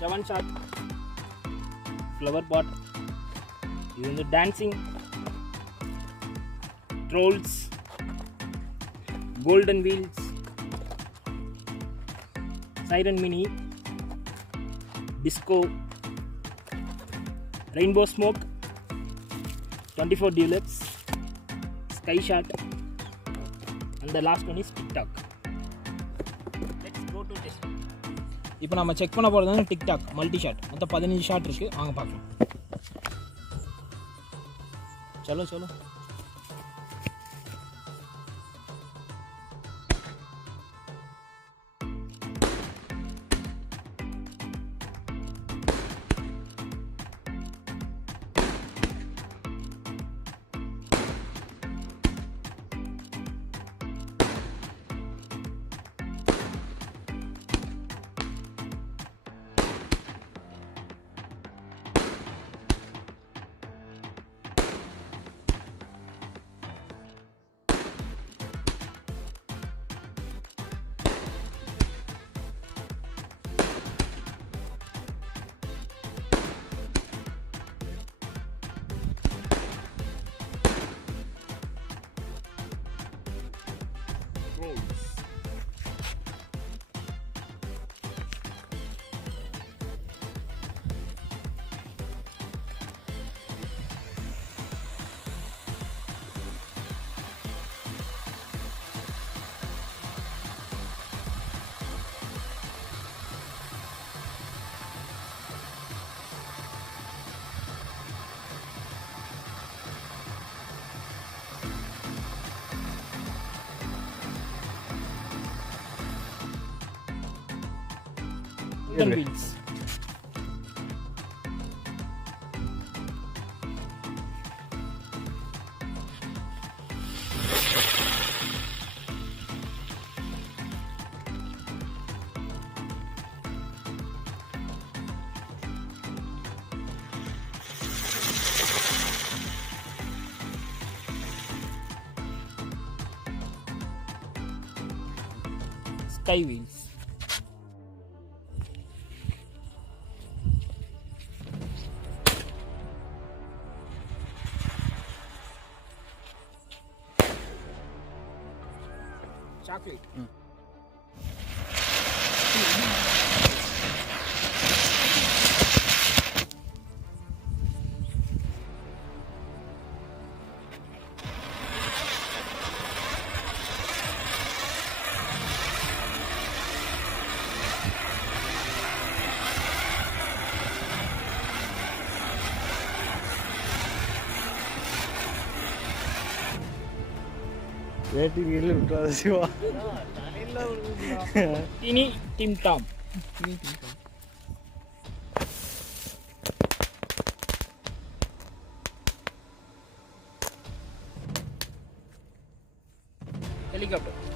7 shot flower pot. இது வந்து dancing trolls, golden wheels, siren mini, disco, rainbow smoke, 24 deluxe, sky shot, and the last one is TikTok. Let's go to test. இப்போ நம்ம check பண்ண போகிறது வந்து TikTok multi shot. மொத்தம் 15 shot இருக்குது. வாங்க பார்க்கலாம். चलो चलो golden wheels. Sky wheels. Chocolate. வேட்டியில் விட்டுறாத Siva. Tini Tim Tam. Helicopter.